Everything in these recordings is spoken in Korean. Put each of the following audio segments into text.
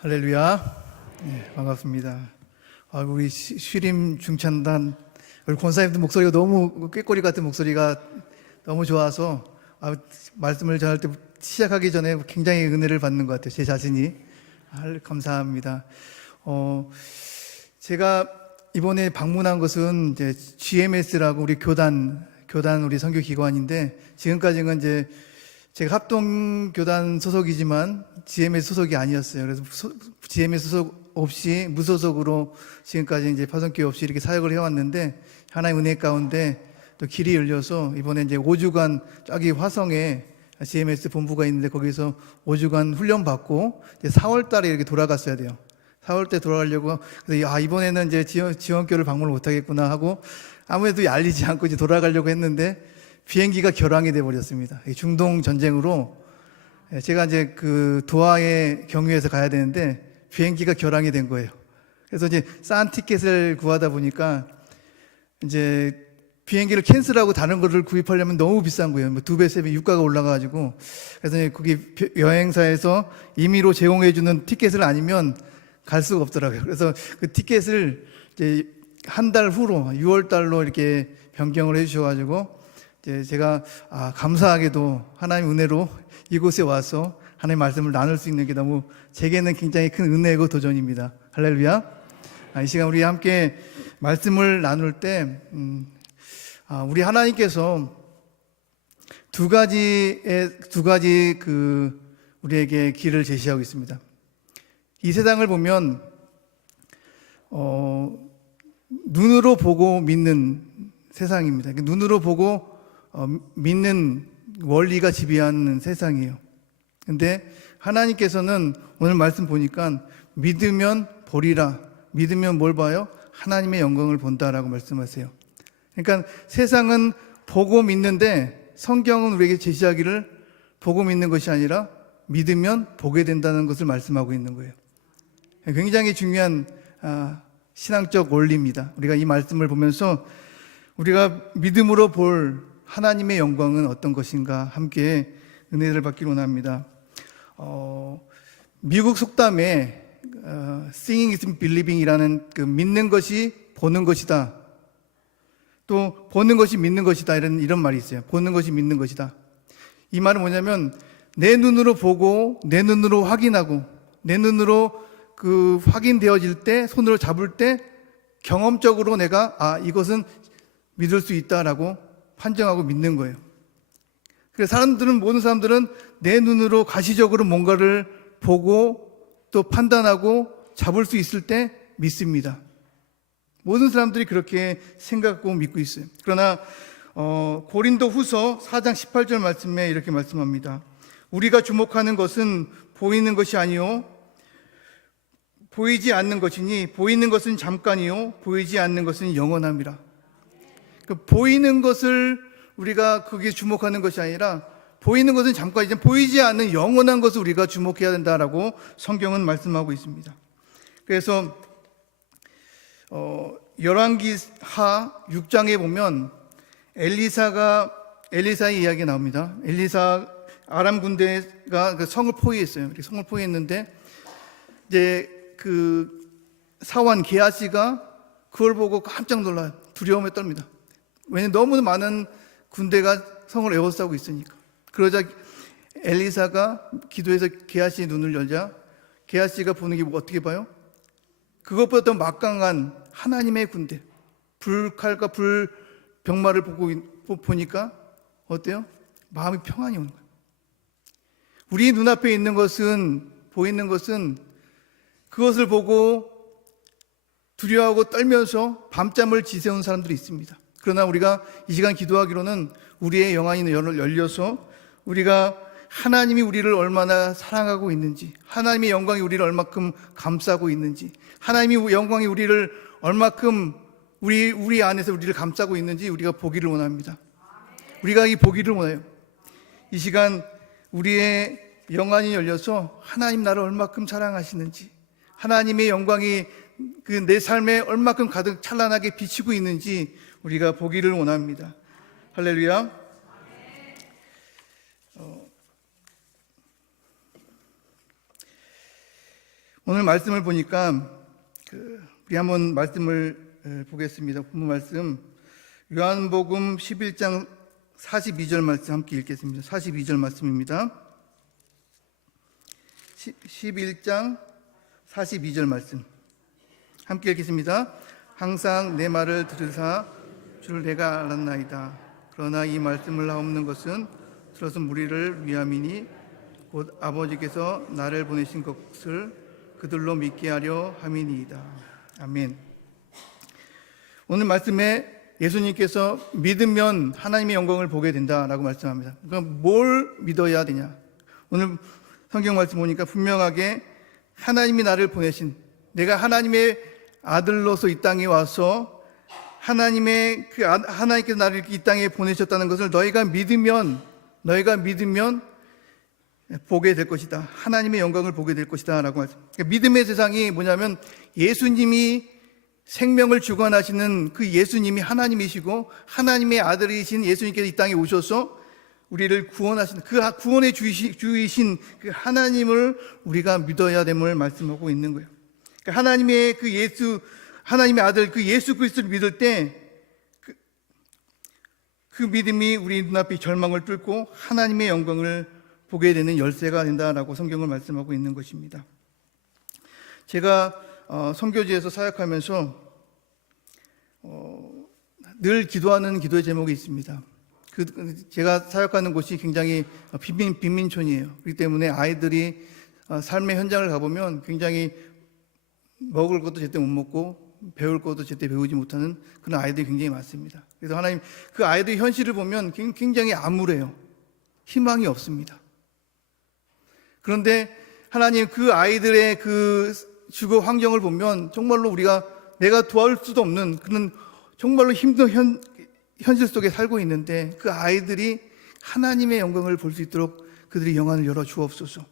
할렐루야. 네, 반갑습니다. 우리 쉬림 중찬단 우리 권사님들 목소리가 너무 꾀꼬리 같은 목소리가 너무 좋아서 말씀을 전할 때 시작하기 전에 굉장히 은혜를 받는 것 같아요. 제 자신이 감사합니다. 제가 이번에 방문한 것은 이제 GMS라고 우리 교단 우리 선교 기관인데, 지금까지는 이제 제가 합동교단 소속이지만 GMS 소속이 아니었어요. 그래서 GMS 소속 없이 무소속으로 지금까지 이제 파송교회 없이 이렇게 사역을 해왔는데, 하나의 은혜 가운데 또 길이 열려서 이번에 이제 5주간 저기 화성에 GMS 본부가 있는데 거기서 5주간 훈련 받고 이제 4월 달에 이렇게 돌아갔어야 돼요. 4월 때 돌아가려고. 그래서 이번에는 이제 지원교를 방문을 못 하겠구나 하고 아무래도 알리지 않고 이제 돌아가려고 했는데 비행기가 결항이 돼 버렸습니다. 중동 전쟁으로 제가 이제 그 도하의 경유해서 가야 되는데 비행기가 결항이 된 거예요. 그래서 이제 싼 티켓을 구하다 보니까 이제 비행기를 캔슬하고 다른 거를 구입하려면 너무 비싼 거예요. 뭐 2배, 3배 유가가 올라가가지고. 그래서 거기 여행사에서 임의로 제공해주는 티켓을 아니면 갈 수가 없더라고요. 그래서 그 티켓을 이제 한 달 후로 6월 달로 이렇게 변경을 해주셔가지고 이제 제가 감사하게도 하나님 은혜로 이곳에 와서 하나님의 말씀을 나눌 수 있는 게 너무 제게는 굉장히 큰 은혜고 도전입니다. 할렐루야. 이 시간 우리 함께 말씀을 나눌 때 우리 하나님께서 두 가지 우리에게 길을 제시하고 있습니다. 이 세상을 보면 눈으로 보고 믿는 세상입니다. 눈으로 보고 믿는 원리가 지배하는 세상이에요. 근데 하나님께서는 오늘 말씀 보니까 믿으면 보리라. 믿으면 뭘 봐요? 하나님의 영광을 본다라고 말씀하세요. 그러니까 세상은 보고 믿는데 성경은 우리에게 제시하기를 보고 믿는 것이 아니라 믿으면 보게 된다는 것을 말씀하고 있는 거예요. 굉장히 중요한 신앙적 원리입니다. 우리가 이 말씀을 보면서 우리가 믿음으로 볼 하나님의 영광은 어떤 것인가 함께 은혜를 받기를 원합니다. 미국 속담에 Seeing is believing이라는 그 믿는 것이 보는 것이다, 또 보는 것이 믿는 것이다, 이런 말이 있어요. 보는 것이 믿는 것이다. 이 말은 뭐냐면 내 눈으로 보고 내 눈으로 확인하고 내 눈으로 그 확인되어질 때, 손으로 잡을 때 경험적으로 내가 이것은 믿을 수 있다라고 판정하고 믿는 거예요. 그래서 모든 사람들은 내 눈으로 가시적으로 뭔가를 보고 또 판단하고 잡을 수 있을 때 믿습니다. 모든 사람들이 그렇게 생각하고 믿고 있어요. 그러나 고린도 후서 4장 18절 말씀에 이렇게 말씀합니다. 우리가 주목하는 것은 보이는 것이 아니요 보이지 않는 것이니 보이는 것은 잠깐이요 보이지 않는 것은 영원함이라. 보이는 것을 우리가 거기에 주목하는 것이 아니라 보이는 것은 잠깐이지 보이지 않는 영원한 것을 우리가 주목해야 된다라고 성경은 말씀하고 있습니다. 그래서 열왕기하 6장에 보면 엘리사의 이야기가 나옵니다. 엘리사 아람 군대가 그 성을 포위했어요. 성을 포위했는데 이제 그 사원 게하시가 그걸 보고 깜짝 놀라요. 두려움에 떨립니다. 왜냐하면 너무 많은 군대가 성을 에워싸고 있으니까. 그러자 엘리사가 기도해서 게하시의 눈을 열자 게하시가 보는 게 어떻게 봐요? 그것보다 더 막강한 하나님의 군대, 불칼과 불병마를 보니까 어때요? 마음이 평안이 오는 거예요. 우리 눈앞에 있는 것은, 보이는 것은 그것을 보고 두려워하고 떨면서 밤잠을 지새운 사람들이 있습니다. 그러나 우리가 이 시간 기도하기로는 우리의 영안이 열려서 우리가 하나님이 우리를 얼마나 사랑하고 있는지, 하나님의 영광이 우리를 얼마큼 감싸고 있는지, 하나님의 영광이 우리를 얼마큼 우리 안에서 우리를 감싸고 있는지 우리가 보기를 원합니다. 우리가 이 보기를 원해요. 이 시간 우리의 영안이 열려서 하나님 나를 얼마큼 사랑하시는지, 하나님의 영광이 그 내 삶에 얼마큼 가득 찬란하게 비치고 있는지 우리가 보기를 원합니다. 할렐루야. 오늘 말씀을 보니까 우리 한번 말씀을 보겠습니다. 본문 말씀 요한복음 11장 42절 말씀 함께 읽겠습니다. 42절 말씀입니다. 11장 42절 말씀 함께 읽겠습니다. 항상 내 말을 들으사 줄 내가 알았나이다. 그러나 이 말씀을 하옵는 것은 들어서 무리를 위함이니 곧 아버지께서 나를 보내신 것을 그들로 믿게 하려 함이니이다. 아멘. 오늘 말씀에 예수님께서 믿으면 하나님의 영광을 보게 된다라고 말씀합니다. 그럼 뭘 믿어야 되냐? 오늘 성경 말씀 보니까 분명하게 하나님이 나를 보내신, 내가 하나님의 아들로서 이 땅에 와서 하나님께서 나를 이 땅에 보내셨다는 것을 너희가 믿으면 보게 될 것이다. 하나님의 영광을 보게 될 것이다 라고 말씀합니다. 그러니까 믿음의 세상이 뭐냐면 예수님이 생명을 주관하시는 그 예수님이 하나님이시고 하나님의 아들이신 예수님께서 이 땅에 오셔서 우리를 구원하시는 그 구원의 주이신 그 하나님을 우리가 믿어야 됨을 말씀하고 있는 거예요. 그러니까 하나님의 아들 그 예수 그리스도를 믿을 때 그 믿음이 우리 눈앞의 절망을 뚫고 하나님의 영광을 보게 되는 열쇠가 된다라고 성경을 말씀하고 있는 것입니다. 제가 선교지에서 사역하면서 늘 기도하는 기도의 제목이 있습니다. 제가 사역하는 곳이 굉장히 빈민촌이에요. 그렇기 때문에 아이들이 삶의 현장을 가보면 굉장히 먹을 것도 제때 못 먹고 배울 것도 제때 배우지 못하는 그런 아이들이 굉장히 많습니다. 그래서 하나님 그 아이들의 현실을 보면 굉장히 암울해요. 희망이 없습니다. 그런데 하나님 그 아이들의 그 주거 환경을 보면 정말로 내가 도와줄 수도 없는 그런 정말로 힘든 현실 속에 살고 있는데 그 아이들이 하나님의 영광을 볼 수 있도록 그들의 영안을 열어 주옵소서.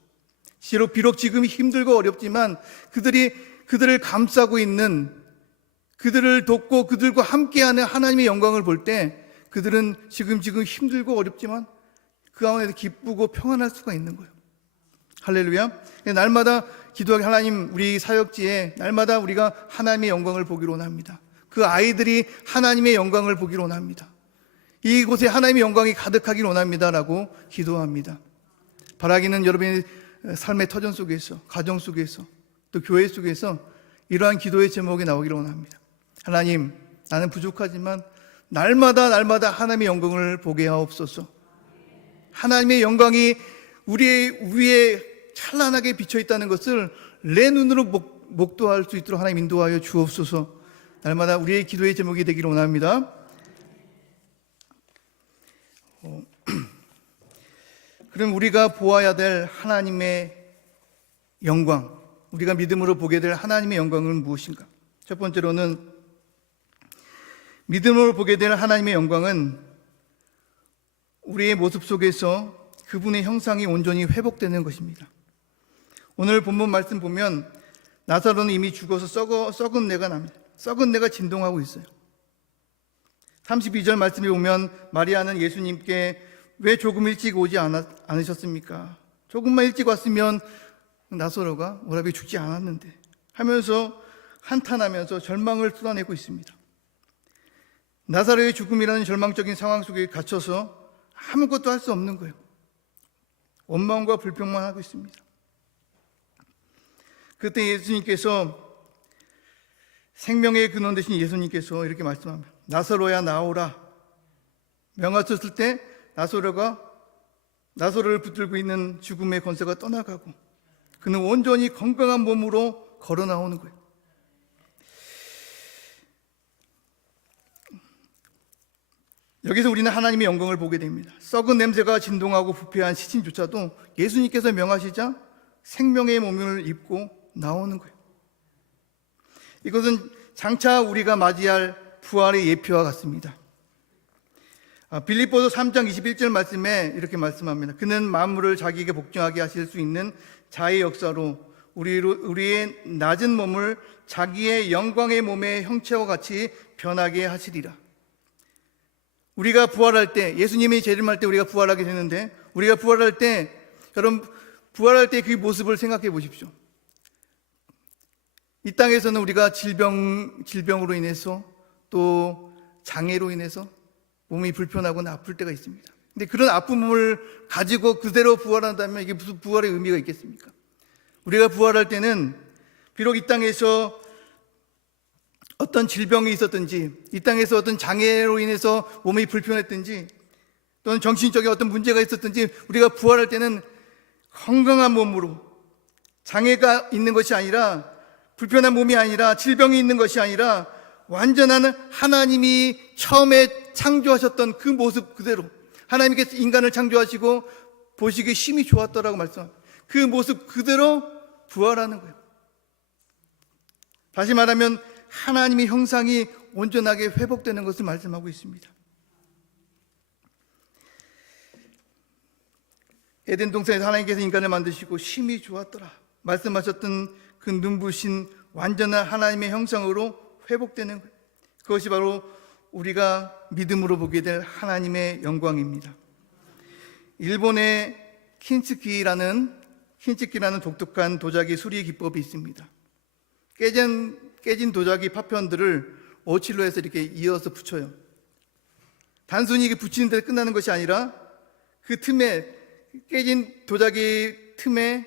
비록 지금이 힘들고 어렵지만 그들을 감싸고 있는, 그들을 돕고 그들과 함께하는 하나님의 영광을 볼 때 그들은 지금 힘들고 어렵지만 그 가운데서 기쁘고 평안할 수가 있는 거예요. 할렐루야. 날마다 기도하게 하나님 우리 사역지에 날마다 우리가 하나님의 영광을 보기로 원합니다. 그 아이들이 하나님의 영광을 보기로 원합니다. 이곳에 하나님의 영광이 가득하기를 원합니다라고 기도합니다. 바라기는 여러분의 삶의 터전 속에서, 가정 속에서, 또 교회 속에서 이러한 기도의 제목이 나오기를 원합니다. 하나님, 나는 부족하지만 날마다 하나님의 영광을 보게 하옵소서. 하나님의 영광이 우리의 위에 찬란하게 비쳐 있다는 것을 내 눈으로 목도할 수 있도록 하나님 인도하여 주옵소서. 날마다 우리의 기도의 제목이 되기를 원합니다. 그럼 우리가 보아야 될 하나님의 영광, 우리가 믿음으로 보게 될 하나님의 영광은 무엇인가? 첫 번째로는 믿음으로 보게 될 하나님의 영광은 우리의 모습 속에서 그분의 형상이 온전히 회복되는 것입니다. 오늘 본문 말씀 보면 나사로는 이미 죽어서 썩은 내가 납니다. 썩은 내가 진동하고 있어요. 32절 말씀에 보면 마리아는 예수님께 왜 조금 일찍 오지 않으셨습니까? 조금만 일찍 왔으면 나사로가 오라비 죽지 않았는데 하면서 한탄하면서 절망을 쏟아내고 있습니다. 나사로의 죽음이라는 절망적인 상황 속에 갇혀서 아무것도 할 수 없는 거예요. 원망과 불평만 하고 있습니다. 그때 예수님께서, 생명의 근원 되신 예수님께서 이렇게 말씀합니다. 나사로야 나오라. 명하셨을 때 나사로를 붙들고 있는 죽음의 권세가 떠나가고 그는 온전히 건강한 몸으로 걸어 나오는 거예요. 여기서 우리는 하나님의 영광을 보게 됩니다. 썩은 냄새가 진동하고 부패한 시신조차도 예수님께서 명하시자 생명의 몸을 입고 나오는 거예요. 이것은 장차 우리가 맞이할 부활의 예표와 같습니다. 빌립보서 3장 21절 말씀에 이렇게 말씀합니다. 그는 만물을 자기에게 복종하게 하실 수 있는 자의 역사로 우리의 낮은 몸을 자기의 영광의 몸의 형체와 같이 변하게 하시리라. 우리가 부활할 때, 예수님이 재림할 때 우리가 부활하게 되는데, 우리가 부활할 때, 여러분 부활할 때 그 모습을 생각해 보십시오. 이 땅에서는 우리가 질병으로 인해서 또 장애로 인해서 몸이 불편하거나 아플 때가 있습니다. 근데 그런 아픔을 가지고 그대로 부활한다면 이게 무슨 부활의 의미가 있겠습니까? 우리가 부활할 때는 비록 이 땅에서 어떤 질병이 있었든지, 이 땅에서 어떤 장애로 인해서 몸이 불편했든지, 또는 정신적인 어떤 문제가 있었든지, 우리가 부활할 때는 건강한 몸으로, 장애가 있는 것이 아니라, 불편한 몸이 아니라, 질병이 있는 것이 아니라 완전한 하나님이 처음에 창조하셨던 그 모습 그대로, 하나님께서 인간을 창조하시고 보시기에 심히 좋았더라고 말씀합니다. 그 모습 그대로 부활하는 거예요. 다시 말하면 하나님의 형상이 온전하게 회복되는 것을 말씀하고 있습니다. 에덴 동산에서 하나님께서 인간을 만드시고 심히 좋았더라 말씀하셨던 그 눈부신 완전한 하나님의 형상으로 회복되는 거예요. 그것이 바로 우리가 믿음으로 보게 될 하나님의 영광입니다. 일본의 킨츠키라는 독특한 도자기 수리 기법이 있습니다. 깨진 도자기 파편들을 오칠로 해서 이렇게 이어서 붙여요. 단순히 이게 붙이는 데 끝나는 것이 아니라 그 틈에, 깨진 도자기 틈에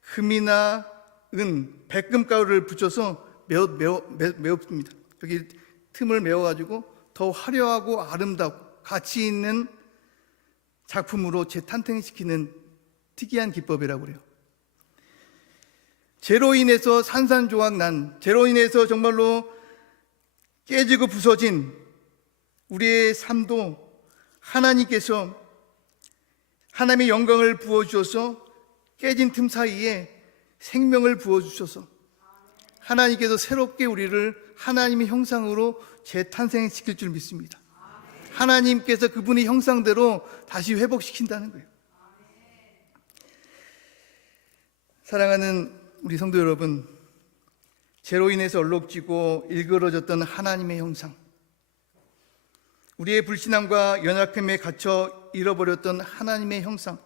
금이나 은, 백금가루를 붙여서 메웁니다. 여기 틈을 메워가지고 더 화려하고 아름답고 가치 있는 작품으로 재탄생시키는 특이한 기법이라고 그래요. 죄로 인해서 산산조각 죄로 인해서 정말로 깨지고 부서진 우리의 삶도 하나님께서 하나님의 영광을 부어주셔서 깨진 틈 사이에 생명을 부어주셔서 하나님께서 새롭게 우리를 하나님의 형상으로 재탄생시킬 줄 믿습니다. 하나님께서 그분의 형상대로 다시 회복시킨다는 거예요. 사랑하는 우리 성도 여러분, 죄로 인해서 얼룩지고 일그러졌던 하나님의 형상, 우리의 불신앙과 연약함에 갇혀 잃어버렸던 하나님의 형상,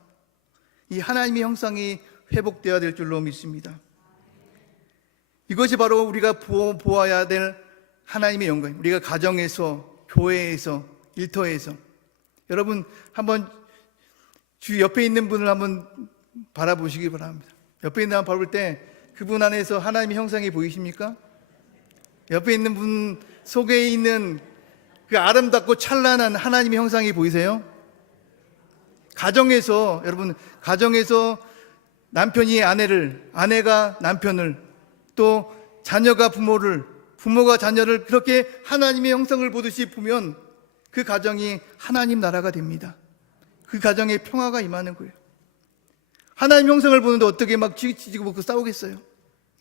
이 하나님의 형상이 회복되어야 될 줄로 믿습니다. 이것이 바로 우리가 보아야 될 하나님의 영광입니다. 우리가 가정에서, 교회에서, 일터에서, 여러분 한번 주 옆에 있는 분을 한번 바라보시기 바랍니다. 옆에 있는 사람 바라볼 때 그분 안에서 하나님의 형상이 보이십니까? 옆에 있는 분 속에 있는 그 아름답고 찬란한 하나님의 형상이 보이세요? 가정에서, 여러분, 가정에서 남편이 아내를, 아내가 남편을, 또 자녀가 부모를, 부모가 자녀를 그렇게 하나님의 형상을 보듯이 보면 그 가정이 하나님 나라가 됩니다. 그 가정에 평화가 임하는 거예요. 하나님 형상을 보는데 어떻게 막 지지고 먹고 싸우겠어요?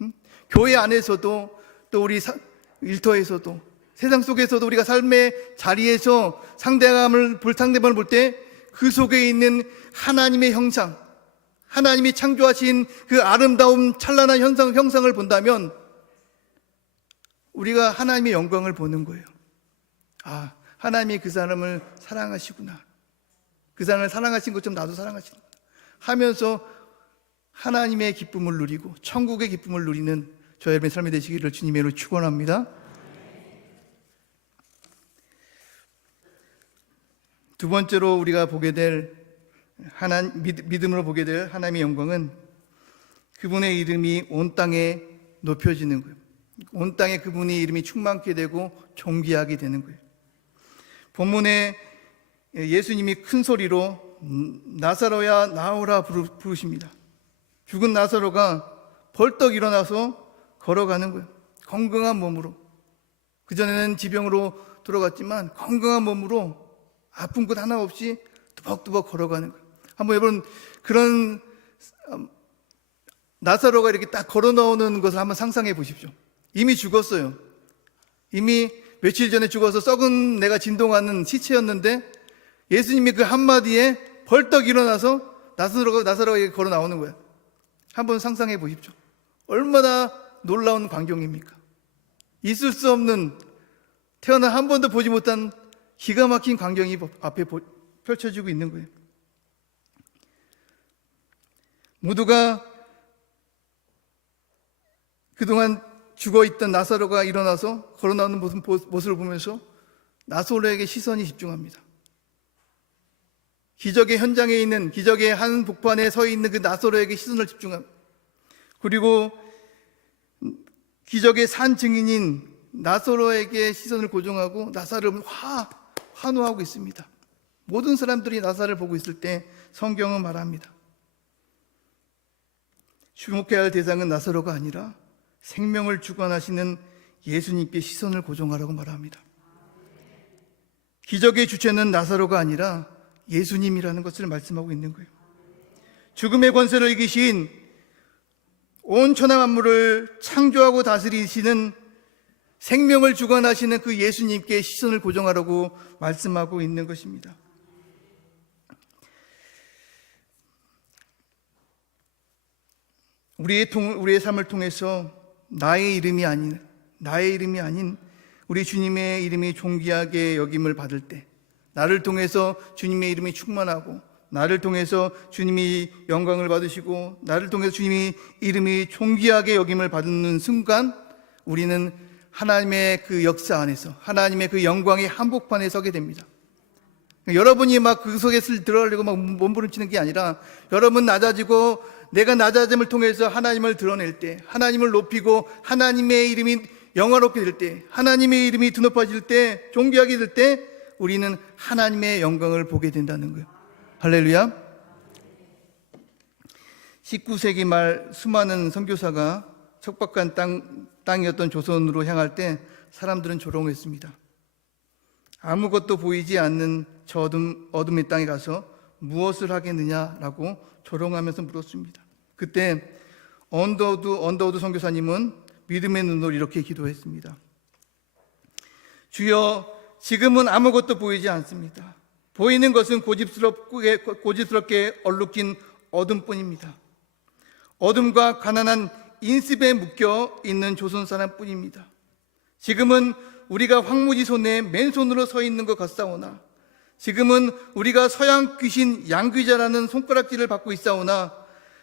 응? 교회 안에서도, 또 우리 일터에서도, 세상 속에서도 우리가 삶의 자리에서 상대방을 볼 때 그 속에 있는 하나님의 형상, 하나님이 창조하신 그 아름다운 찬란한 형상을 본다면 우리가 하나님의 영광을 보는 거예요. 아, 하나님이 그 사람을 사랑하시구나. 그 사람을 사랑하신 것처럼 나도 사랑하시는구나 하면서 하나님의 기쁨을 누리고 천국의 기쁨을 누리는 저 여러분의 삶이 되시기를 주님의 이름으로 축원합니다. 두 번째로 우리가 보게 될 믿음으로 보게 될 하나님의 영광은 그분의 이름이 온 땅에 높여지는 거예요. 온 땅에 그분의 이름이 충만케 되고 존귀하게 되는 거예요. 본문에 예수님이 큰 소리로 나사로야 나오라 부르십니다. 죽은 나사로가 벌떡 일어나서 걸어가는 거예요. 건강한 몸으로. 그전에는 지병으로 들어갔지만 건강한 몸으로 아픈 곳 하나 없이 두벅두벅 걸어가는 거예요. 한번 여러분 그런 나사로가 이렇게 딱 걸어 나오는 것을 한번 상상해 보십시오. 이미 죽었어요. 이미 며칠 전에 죽어서 썩은 내가 진동하는 시체였는데 예수님이 그 한마디에 벌떡 일어나서 나사로가 걸어 나오는 거예요. 한번 상상해 보십시오. 얼마나 놀라운 광경입니까? 있을 수 없는, 태어나 한 번도 보지 못한 기가 막힌 광경이 앞에 펼쳐지고 있는 거예요. 모두가 그동안 죽어있던 나사로가 일어나서 걸어나오는 모습을 보면서 나사로에게 시선이 집중합니다. 기적의 현장에 있는, 기적의 한 복판에 서 있는 그 나사로에게 시선을 집중합니다. 그리고 기적의 산 증인인 나사로에게 시선을 고정하고 나사로를 환호하고 있습니다. 모든 사람들이 나사로를 보고 있을 때 성경은 말합니다. 주목해야 할 대상은 나사로가 아니라 생명을 주관하시는 예수님께 시선을 고정하라고 말합니다. 기적의 주체는 나사로가 아니라 예수님이라는 것을 말씀하고 있는 거예요. 죽음의 권세를 이기신, 온 천하 만물을 창조하고 다스리시는, 생명을 주관하시는 그 예수님께 시선을 고정하라고 말씀하고 있는 것입니다. 우리의 삶을 통해서 나의 이름이 아닌 우리 주님의 이름이 존귀하게 여김을 받을 때, 나를 통해서 주님의 이름이 충만하고, 나를 통해서 주님이 영광을 받으시고, 나를 통해서 주님이 이름이 존귀하게 여김을 받는 순간, 우리는 하나님의 그 역사 안에서, 하나님의 그 영광의 한복판에 서게 됩니다. 여러분이 막 그 속에 들어가려고 막 몸부림치는 게 아니라, 여러분 낮아지고 내가 낮아짐을 통해서 하나님을 드러낼 때, 하나님을 높이고 하나님의 이름이 영화롭게 될 때, 하나님의 이름이 드높아질 때, 존귀하게 될 때, 우리는 하나님의 영광을 보게 된다는 거예요. 할렐루야. 19세기 말 수많은 선교사가 척박한 땅이었던 조선으로 향할 때 사람들은 조롱했습니다. 아무것도 보이지 않는 저 어둠의 땅에 가서 무엇을 하겠느냐라고 조롱하면서 물었습니다. 그때 언더우드 선교사님은 믿음의 눈으로 이렇게 기도했습니다. 주여, 지금은 아무것도 보이지 않습니다. 보이는 것은 고집스럽게 얼룩진 어둠뿐입니다. 어둠과 가난한 인습에 묶여 있는 조선 사람뿐입니다. 지금은 우리가 황무지 손에 맨손으로 서 있는 것 같사오나, 지금은 우리가 서양 귀신 양귀자라는 손가락질을 받고 있사오나,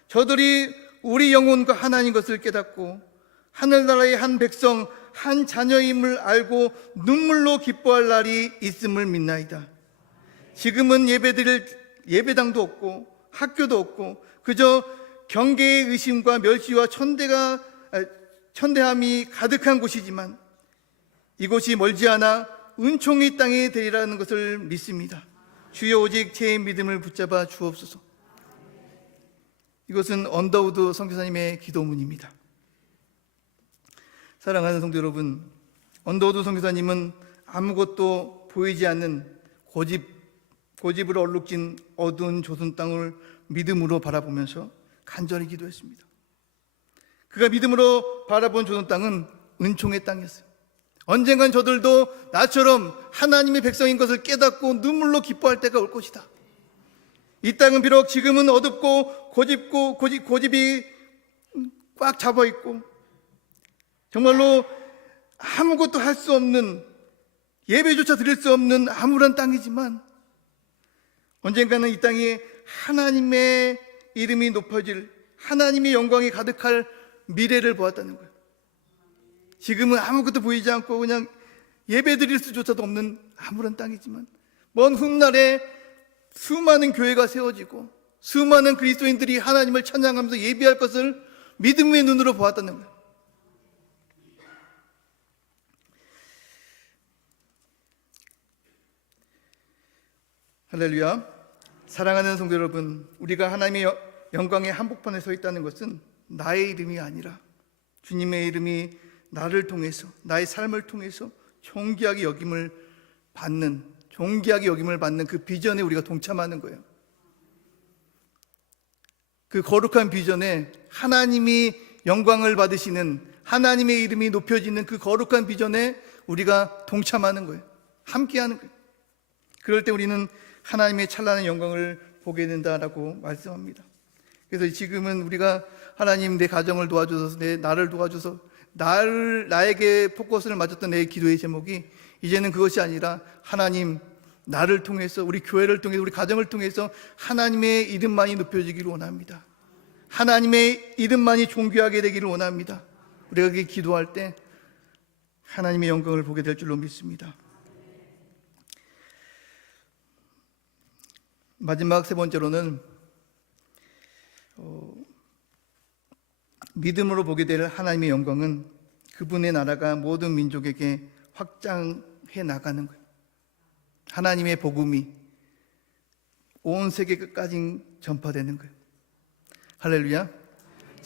저들이 우리 영혼과 하나인 것을 깨닫고 하늘나라의 한 백성, 한 자녀임을 알고 눈물로 기뻐할 날이 있음을 믿나이다. 지금은 예배당도 없고 학교도 없고 그저 경계의 의심과 멸시와 천대함이 가득한 곳이지만, 이곳이 멀지 않아 은총의 땅이 되리라는 것을 믿습니다. 주여, 오직 제 믿음을 붙잡아 주옵소서. 이것은 언더우드 선교사님의 기도문입니다. 사랑하는 성도 여러분, 언더우드 선교사님은 아무것도 보이지 않는 고집으로 얼룩진 어두운 조선 땅을 믿음으로 바라보면서 간절히 기도했습니다. 그가 믿음으로 바라본 조선 땅은 은총의 땅이었어요. 언젠간 저들도 나처럼 하나님의 백성인 것을 깨닫고 눈물로 기뻐할 때가 올 것이다. 이 땅은 비록 지금은 어둡고 고집이 꽉 잡아있고 정말로 아무것도 할 수 없는, 예배조차 드릴 수 없는 암울한 땅이지만, 언젠가는 이 땅에 하나님의 이름이 높아질, 하나님의 영광이 가득할 미래를 보았다는 거예요. 지금은 아무것도 보이지 않고 그냥 예배 드릴 수조차도 없는 아무런 땅이지만, 먼 훗날에 수많은 교회가 세워지고 수많은 그리스도인들이 하나님을 찬양하면서 예배할 것을 믿음의 눈으로 보았다는 거예요. 할렐루야. 사랑하는 성도 여러분, 우리가 하나님의 영광의 한복판에 서 있다는 것은 나의 이름이 아니라 주님의 이름이 나를 통해서, 나의 삶을 통해서 존귀하게 여김을 받는 그 비전에 우리가 동참하는 거예요. 그 거룩한 비전에, 하나님이 영광을 받으시는, 하나님의 이름이 높여지는 그 거룩한 비전에 우리가 동참하는 거예요. 함께하는 거예요. 그럴 때 우리는 하나님의 찬란한 영광을 보게 된다라고 말씀합니다. 그래서 지금은 우리가 하나님, 내 가정을 도와줘서, 나를 도와줘서, 나에게 포커스를 맞췄던 내 기도의 제목이 이제는 그것이 아니라, 하나님, 나를 통해서, 우리 교회를 통해서, 우리 가정을 통해서 하나님의 이름만이 높여지기를 원합니다. 하나님의 이름만이 존귀하게 되기를 원합니다. 우리가 그렇게 기도할 때 하나님의 영광을 보게 될 줄로 믿습니다. 마지막 세 번째로는 믿음으로 보게 될 하나님의 영광은 그분의 나라가 모든 민족에게 확장해 나가는 거예요. 하나님의 복음이 온 세계 끝까지 전파되는 거예요. 할렐루야.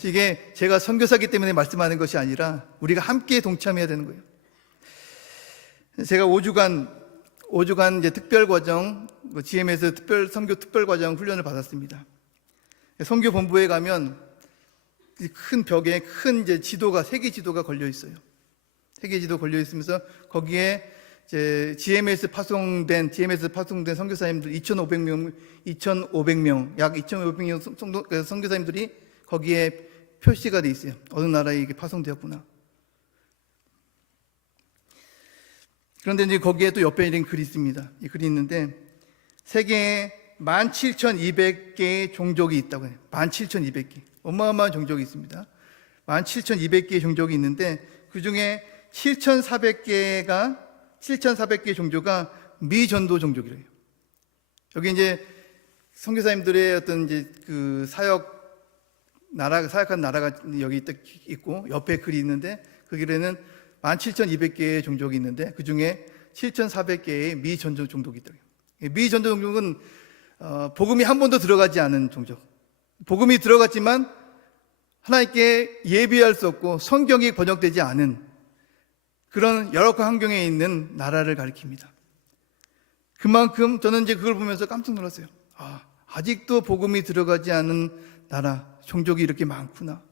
이게 제가 선교사기 때문에 말씀하는 것이 아니라 우리가 함께 동참해야 되는 거예요. 제가 5주간 이제 특별과정, GM에서 선교 특별과정 훈련을 받았습니다. 선교 본부에 가면 큰 벽에 큰 이제 지도가, 세계 지도가 걸려 있어요. 세계 지도 걸려 있으면서 거기에 이제 GM에서 파송된 선교사님들 2,500명, 약 2,500명 선교사님들이 거기에 표시가 돼 있어요. 어느 나라에 이게 파송되었구나. 그런데 이제 거기에 또 옆에 이런 글이 있습니다. 이 글이 있는데 세계에 17,200개의 종족이 있다고 해요. 17,200개. 어마어마한 종족이 있습니다. 17,200개의 종족이 있는데 그 중에 7,400개의 종족가 미전도 종족이래요. 여기 이제 선교사님들의 어떤 이제 그 사역한 나라가 여기 있고 옆에 글이 있는데 그 글에는 17,200개의 종족이 있는데 그 중에 7,400개의 미전도 종족이 있더라고요. 미전도 종족은 복음이 한 번도 들어가지 않은 종족. 복음이 들어갔지만 하나님께 예비할 수 없고 성경이 번역되지 않은 그런 열악한 환경에 있는 나라를 가리킵니다. 그만큼 저는 이제 그걸 보면서 깜짝 놀랐어요. 아직도 복음이 들어가지 않은 나라, 종족이 이렇게 많구나.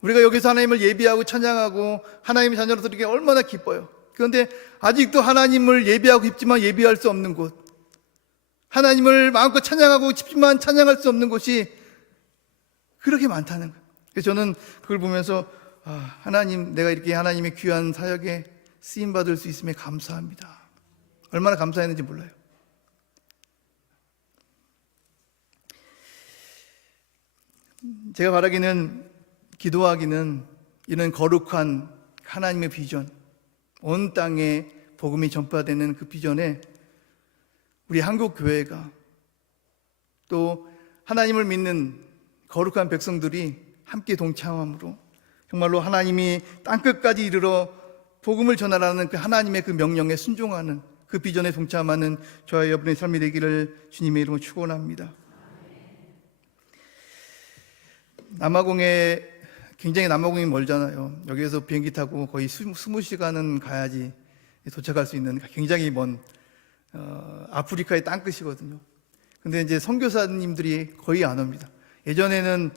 우리가 여기서 하나님을 예비하고 찬양하고 하나님의 자녀로서 이렇게 얼마나 기뻐요. 그런데 아직도 하나님을 예비하고 싶지만 예비할 수 없는 곳, 하나님을 마음껏 찬양하고 싶지만 찬양할 수 없는 곳이 그렇게 많다는 거예요. 그래서 저는 그걸 보면서 하나님, 내가 이렇게 하나님의 귀한 사역에 쓰임받을 수 있음에 감사합니다. 얼마나 감사했는지 몰라요. 제가 기도하기는 이런 거룩한 하나님의 비전, 온 땅에 복음이 전파되는 그 비전에 우리 한국교회가 또 하나님을 믿는 거룩한 백성들이 함께 동참함으로 정말로 하나님이 땅끝까지 이르러 복음을 전하라는 그 하나님의 그 명령에 순종하는 그 비전에 동참하는 저와 여러분의 삶이 되기를 주님의 이름으로 축원합니다. 남아공이 멀잖아요. 여기에서 비행기 타고 거의 20시간은 가야지 도착할 수 있는 굉장히 먼 아프리카의 땅끝이거든요. 근데 이제 선교사님들이 거의 안 옵니다. 예전에는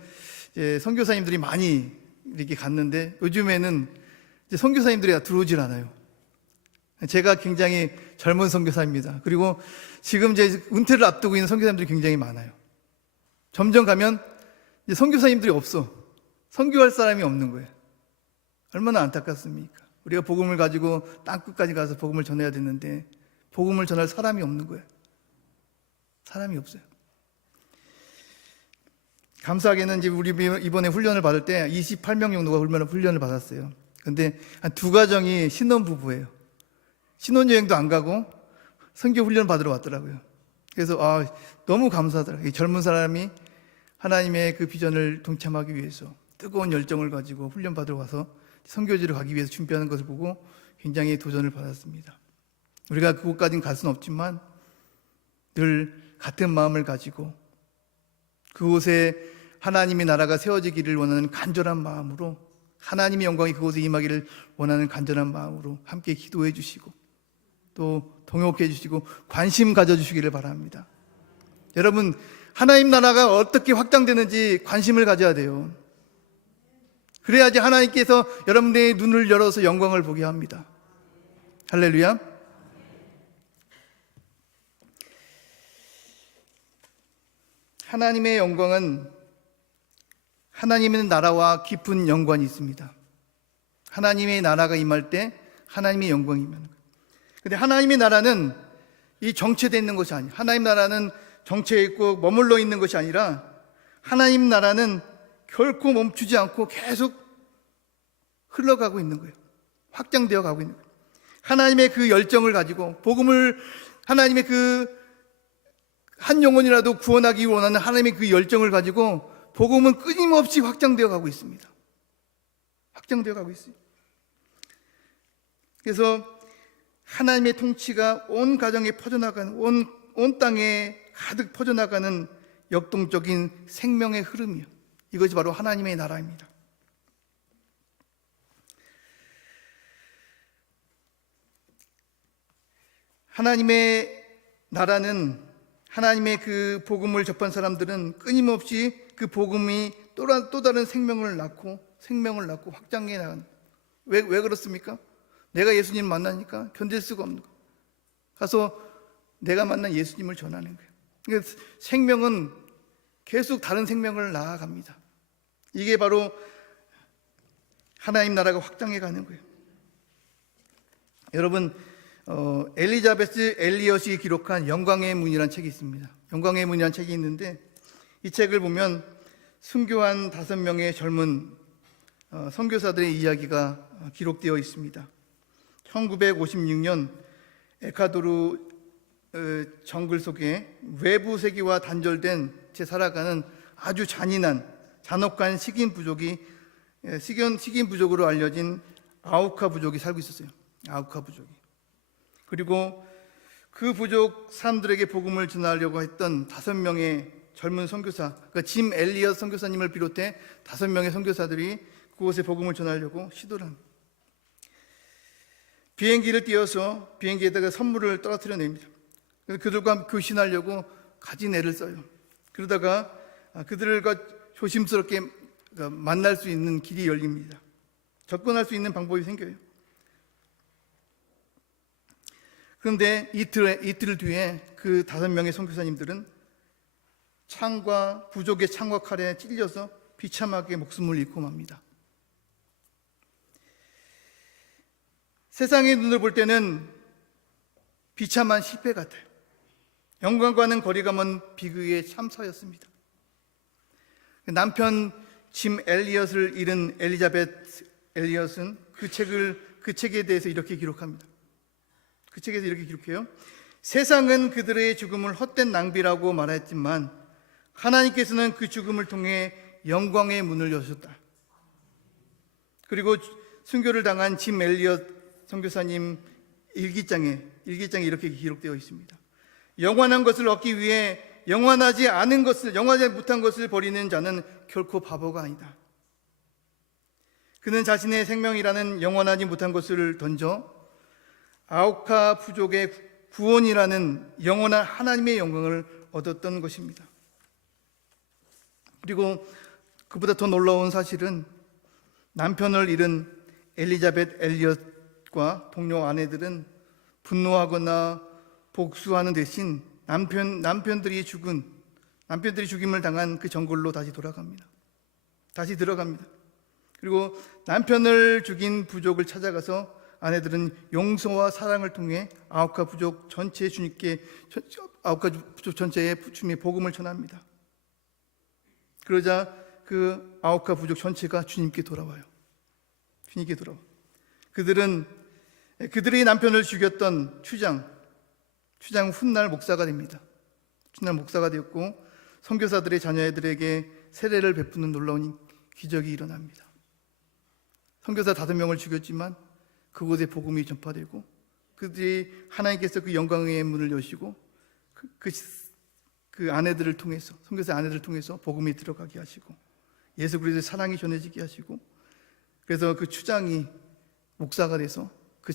이제 선교사님들이 많이 이렇게 갔는데 요즘에는 이제 선교사님들이 들어오질 않아요. 제가 굉장히 젊은 선교사입니다. 그리고 지금 이제 은퇴를 앞두고 있는 선교사님들이 굉장히 많아요. 점점 가면 이제 선교사님들이 없어. 선교할 사람이 없는 거예요. 얼마나 안타깝습니까? 우리가 복음을 가지고 땅끝까지 가서 복음을 전해야 되는데 복음을 전할 사람이 없는 거예요. 사람이 없어요. 감사하게는 이제 우리 이번에 훈련을 받을 때 28명 정도가 훈련을 받았어요. 근데 한 두 가정이 신혼부부예요. 신혼여행도 안 가고 선교 훈련 받으러 왔더라고요. 그래서 너무 감사하더라고요. 이 젊은 사람이 하나님의 그 비전을 동참하기 위해서 뜨거운 열정을 가지고 훈련 받으러 와서 선교지로 가기 위해서 준비하는 것을 보고 굉장히 도전을 받았습니다. 우리가 그곳까지는 갈 수는 없지만 늘 같은 마음을 가지고 그곳에 하나님의 나라가 세워지기를 원하는 간절한 마음으로, 하나님의 영광이 그곳에 임하기를 원하는 간절한 마음으로 함께 기도해 주시고 또 동역해 주시고 관심 가져주시기를 바랍니다. 여러분, 하나님 나라가 어떻게 확장되는지 관심을 가져야 돼요. 그래야지 하나님께서 여러분들의 눈을 열어서 영광을 보게 합니다. 할렐루야. 하나님의 영광은 하나님의 나라와 깊은 연관이 있습니다. 하나님의 나라가 임할 때 하나님의 영광이 임하는 거예요. 근데 하나님의 나라는 이 정체되어 있는 것이 아니에요. 하나님 나라는 정체해 있고 머물러 있는 것이 아니라 하나님 나라는 결코 멈추지 않고 계속 흘러가고 있는 거예요. 확장되어 가고 있는 거예요. 하나님의 그 열정을 가지고 복음을, 하나님의 그 한 영혼이라도 구원하기 원하는 하나님의 그 열정을 가지고 복음은 끊임없이 확장되어 가고 있습니다. 확장되어 가고 있어요. 그래서 하나님의 통치가 온 가정에 퍼져나가는, 온 땅에 가득 퍼져나가는 역동적인 생명의 흐름이요, 이것이 바로 하나님의 나라입니다. 하나님의 나라는, 하나님의 그 복음을 접한 사람들은 끊임없이 그 복음이 또 다른 생명을 낳고 확장해 나가는. 왜 그렇습니까? 내가 예수님 만나니까 견딜 수가 없는 거예요. 가서 내가 만난 예수님을 전하는 거예요. 그러니까 생명은 계속 다른 생명을 낳아갑니다. 이게 바로 하나님 나라가 확장해 가는 거예요. 여러분, 엘리자베스 엘리엇이 기록한 영광의 문이라는 책이 있습니다. 영광의 문이라는 책이 있는데, 이 책을 보면 순교한 5명의 젊은 선교사들의 이야기가 기록되어 있습니다. 1956년 에콰도르 정글 속에 외부 세계와 단절된 채 살아가는 아주 잔혹한 식인 부족으로 알려진 아우카 부족이 살고 있었어요. 아우카 부족이. 그리고 그 부족 사람들에게 복음을 전하려고 했던 5명의 젊은 선교사, 그러니까 짐 엘리엇 선교사님을 비롯해 5명의 선교사들이 그곳에 복음을 전하려고 시도를 합니다. 비행기를 띄워서 비행기에다가 선물을 떨어뜨려 냅니다. 그래서 그들과 교신하려고 가진 애를 써요. 그러다가 그들과 조심스럽게 만날 수 있는 길이 열립니다. 접근할 수 있는 방법이 생겨요. 그런데 이틀 뒤에 그 5명의 선교사님들은 부족의 창과 칼에 찔려서 비참하게 목숨을 잃고 맙니다. 세상의 눈을 볼 때는 비참한 실패 같아요. 영광과는 거리가 먼 비극의 참사였습니다. 남편 짐 엘리엇을 잃은 엘리자베트 엘리엇은 그 책에 대해서 이렇게 기록합니다. 그 책에서 이렇게 기록해요. 세상은 그들의 죽음을 헛된 낭비라고 말했지만 하나님께서는 그 죽음을 통해 영광의 문을 여셨다. 그리고 순교를 당한 짐 엘리엇 선교사님 일기장에 이렇게 기록되어 있습니다. 영원한 것을 얻기 위해 영원하지 못한 것을 버리는 자는 결코 바보가 아니다. 그는 자신의 생명이라는 영원하지 못한 것을 던져 아우카 부족의 구원이라는 영원한 하나님의 영광을 얻었던 것입니다. 그리고 그보다 더 놀라운 사실은 남편을 잃은 엘리자베트 엘리엇과 동료 아내들은 분노하거나 복수하는 대신 남편들이 죽임을 당한 그 정글로 다시 들어갑니다. 그리고 남편을 죽인 부족을 찾아가서 아내들은 용서와 사랑을 통해 아우카 부족 전체에 주님의 복음을 전합니다. 그러자 그 아우카 부족 전체가 주님께 돌아와요. 그들이 남편을 죽였던 추장 훗날 목사가 됩니다. 훗날 목사가 되었고 선교사들의 자녀들에게 세례를 베푸는 놀라운 기적이 일어납니다. 선교사 5명을 죽였지만 그곳에 복음이 전파되고 그들이 하나님께서 그 영광의 문을 여시고 그 아내들을 통해서, 선교사 아내들을 통해서 복음이 들어가게 하시고 예수 그리스도의 사랑이 전해지게 하시고, 그래서 그 추장이 목사가 돼서 그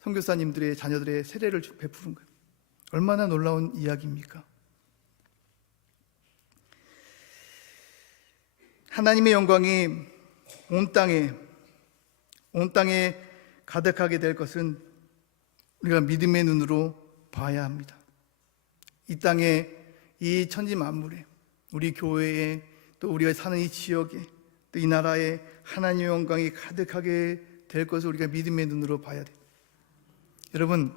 선교사님들의 자녀들의 세례를 베푸는 거예요. 얼마나 놀라운 이야기입니까? 하나님의 영광이 온 땅에 가득하게 될 것은 우리가 믿음의 눈으로 봐야 합니다. 이 땅에, 이 천지 만물에, 우리 교회에, 또 우리가 사는 이 지역에, 또 이 나라에 하나님의 영광이 가득하게 될 것을 우리가 믿음의 눈으로 봐야 돼요. 여러분,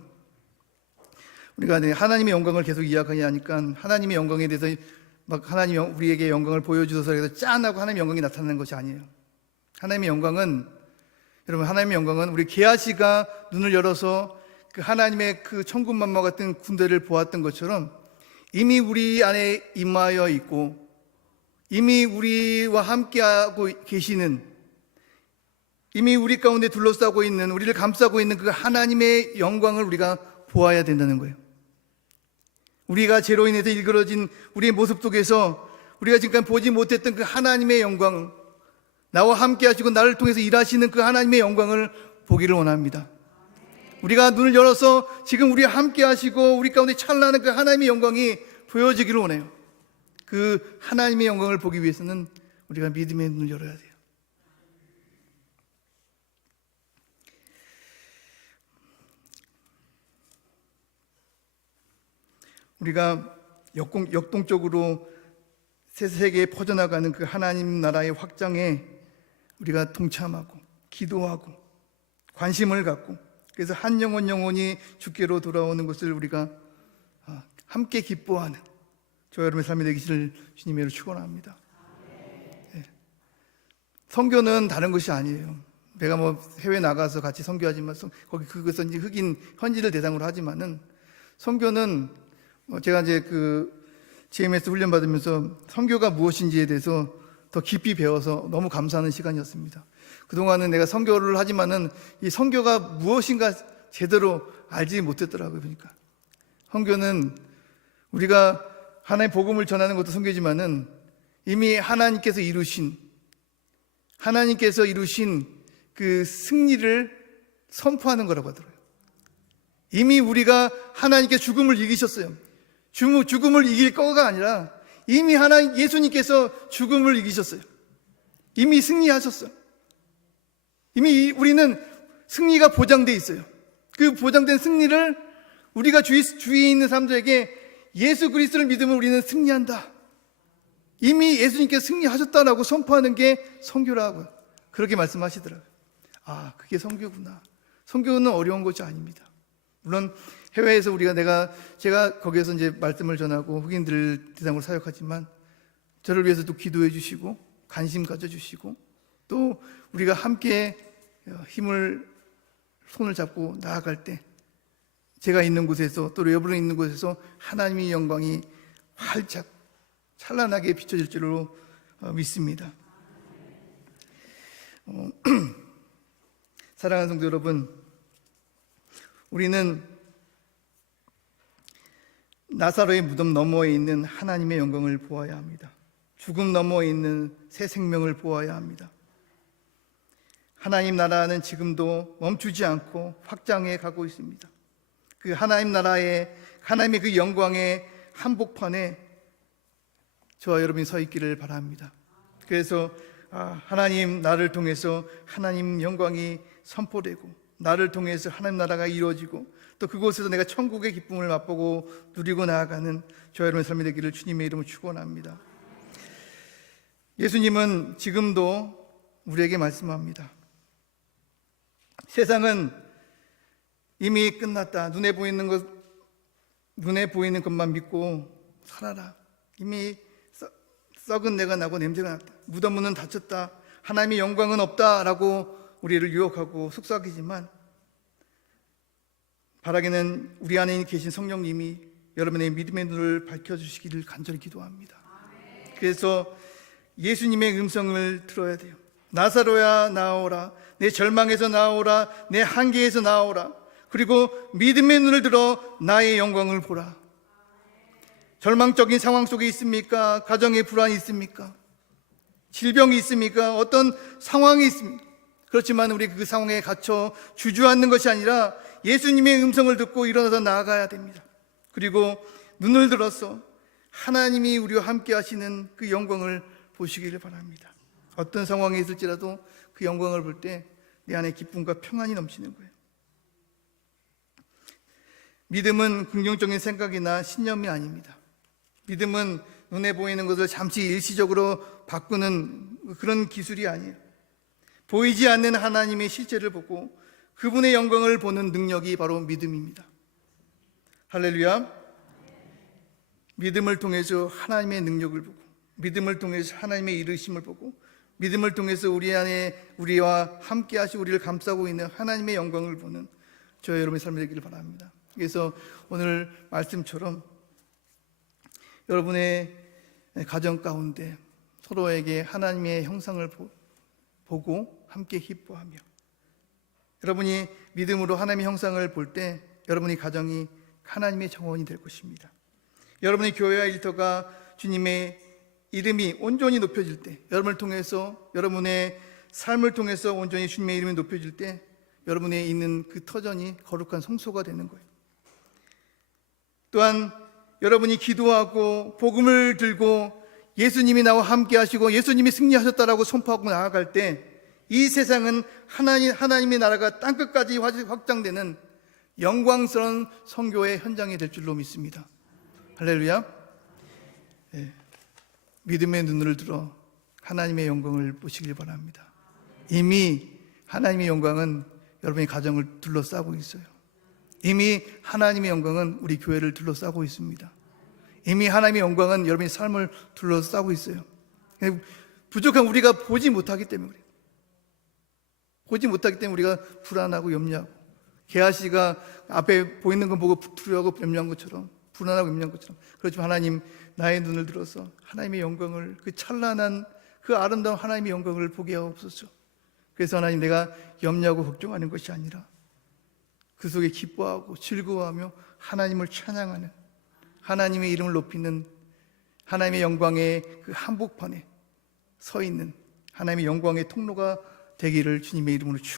우리가 하나님의 영광을 계속 이야기하니까 하나님의 영광에 대해서 막 하나님 우리에게 영광을 보여주셔서 해서 짠 하고 하나님의 영광이 나타나는 것이 아니에요. 하나님의 영광은 여러분, 하나님의 영광은 우리 게하시가 눈을 열어서 그 하나님의 그 천군만마 같은 군대를 보았던 것처럼 이미 우리 안에 임하여 있고 이미 우리와 함께하고 계시는, 이미 우리 가운데 둘러싸고 있는, 우리를 감싸고 있는 그 하나님의 영광을 우리가 보아야 된다는 거예요. 우리가 죄로 인해서 일그러진 우리의 모습 속에서 우리가 지금까지 보지 못했던 그 하나님의 영광, 나와 함께 하시고 나를 통해서 일하시는 그 하나님의 영광을 보기를 원합니다. 우리가 눈을 열어서 지금 우리와 함께 하시고 우리 가운데 찬란한 그 하나님의 영광이 보여지기를 원해요. 그 하나님의 영광을 보기 위해서는 우리가 믿음의 눈을 열어야 돼요. 우리가 역동적으로 세계에 퍼져나가는 그 하나님 나라의 확장에 우리가 동참하고 기도하고 관심을 갖고, 그래서 한 영혼이 주께로 돌아오는 것을 우리가 함께 기뻐하는 저 여러분의 삶이 되기를 주님의 이름으로 축원합니다. 네. 선교는 다른 것이 아니에요. 내가 뭐 해외 나가서 같이 선교하지만 거기 그것은 이제 흑인 현지를 대상으로 하지만은, 선교는 제가 이제 그 GMS 훈련 받으면서 선교가 무엇인지에 대해서 더 깊이 배워서 너무 감사하는 시간이었습니다. 그동안은 내가 선교를 하지만은 이 선교가 무엇인가 제대로 알지 못했더라고요. 그러니까 선교는 우리가 하나님의 복음을 전하는 것도 선교지만은 이미 하나님께서 이루신 그 승리를 선포하는 거라고 하더라고요. 이미 우리가 하나님께 죽음을 이기셨어요. 죽음을 이길 거가 아니라 이미 예수님께서 죽음을 이기셨어요. 이미 승리하셨어요. 이미 우리는 승리가 보장되어 있어요. 그 보장된 승리를 우리가 주위에 있는 사람들에게 예수 그리스도를 믿으면 우리는 승리한다, 이미 예수님께서 승리하셨다라고 선포하는 게 선교라고요. 그렇게 말씀하시더라고요. 아, 그게 선교구나. 선교는 어려운 것이 아닙니다. 물론 해외에서 제가 거기에서 이제 말씀을 전하고 흑인들 대상으로 사역하지만 저를 위해서 또 기도해 주시고 관심 가져주시고 또 우리가 함께 손을 잡고 나아갈 때 제가 있는 곳에서 또 여러분이 있는 곳에서 하나님의 영광이 활짝 찬란하게 비춰질 줄로 믿습니다. 사랑하는 성도 여러분, 우리는 나사로의 무덤 너머에 있는 하나님의 영광을 보아야 합니다. 죽음 너머에 있는 새 생명을 보아야 합니다. 하나님 나라는 지금도 멈추지 않고 확장해 가고 있습니다. 그 하나님 나라의 하나님의 그 영광의 한복판에 저와 여러분이 서 있기를 바랍니다. 그래서 하나님 나를 통해서 하나님 영광이 선포되고 나를 통해서 하나님 나라가 이루어지고 또 그곳에서 내가 천국의 기쁨을 맛보고 누리고 나아가는 저와 여러분의 삶이 되기를 주님의 이름으로 축원합니다. 예수님은 지금도 우리에게 말씀합니다. 세상은 이미 끝났다. 눈에 보이는 것만 믿고 살아라. 이미 썩은 내가 나고 냄새가 났다. 무덤 문은 닫혔다. 하나님의 영광은 없다라고 우리를 유혹하고 속삭이지만 바라기는 우리 안에 계신 성령님이 여러분의 믿음의 눈을 밝혀주시기를 간절히 기도합니다. 그래서 예수님의 음성을 들어야 돼요. 나사로야 나오라. 내 절망에서 나오라. 내 한계에서 나오라. 그리고 믿음의 눈을 들어 나의 영광을 보라. 절망적인 상황 속에 있습니까? 가정에 불안이 있습니까? 질병이 있습니까? 어떤 상황이 있습니까? 그렇지만 우리 그 상황에 갇혀 주저앉는 것이 아니라 예수님의 음성을 듣고 일어나서 나아가야 됩니다. 그리고 눈을 들어서 하나님이 우리와 함께 하시는 그 영광을 보시기를 바랍니다. 어떤 상황에 있을지라도 그 영광을 볼 때 내 안에 기쁨과 평안이 넘치는 거예요. 믿음은 긍정적인 생각이나 신념이 아닙니다. 믿음은 눈에 보이는 것을 잠시 일시적으로 바꾸는 그런 기술이 아니에요. 보이지 않는 하나님의 실체를 보고 그분의 영광을 보는 능력이 바로 믿음입니다. 할렐루야. 믿음을 통해서 하나님의 능력을 보고 믿음을 통해서 하나님의 이루심을 보고 믿음을 통해서 우리 안에 우리와 함께 하시고 우리를 감싸고 있는 하나님의 영광을 보는 저와 여러분의 삶이 되기를 바랍니다. 그래서 오늘 말씀처럼 여러분의 가정 가운데 서로에게 하나님의 형상을 보고 함께 기뻐하며, 여러분이 믿음으로 하나님의 형상을 볼 때 여러분의 가정이 하나님의 정원이 될 것입니다. 여러분의 교회와 일터가 주님의 이름이 온전히 높여질 때, 여러분을 통해서, 여러분의 삶을 통해서 온전히 주님의 이름이 높여질 때 여러분의 있는 그 터전이 거룩한 성소가 되는 거예요. 또한 여러분이 기도하고 복음을 들고 예수님이 나와 함께 하시고 예수님이 승리하셨다라고 선포하고 나아갈 때 이 세상은 하나님의 나라가 땅끝까지 확장되는 영광스러운 선교의 현장이 될 줄로 믿습니다. 할렐루야. 네. 믿음의 눈을 들어 하나님의 영광을 보시길 바랍니다. 이미 하나님의 영광은 여러분의 가정을 둘러싸고 있어요. 이미 하나님의 영광은 우리 교회를 둘러싸고 있습니다. 이미 하나님의 영광은 여러분의 삶을 둘러싸고 있어요. 부족한 우리가 보지 못하기 때문에 우리가 불안하고 염려하고, 게하시가 앞에 보이는 건 보고 두려워하고 염려한 것처럼, 불안하고 염려한 것처럼, 그렇지만 하나님, 나의 눈을 들어서 하나님의 영광을, 그 찬란한 그 아름다운 하나님의 영광을 보게 하옵소서. 그래서 하나님, 내가 염려하고 걱정하는 것이 아니라 그 속에 기뻐하고 즐거워하며 하나님을 찬양하는, 하나님의 이름을 높이는, 하나님의 영광의 그 한복판에 서 있는 하나님의 영광의 통로가 되기를 주님의 이름으로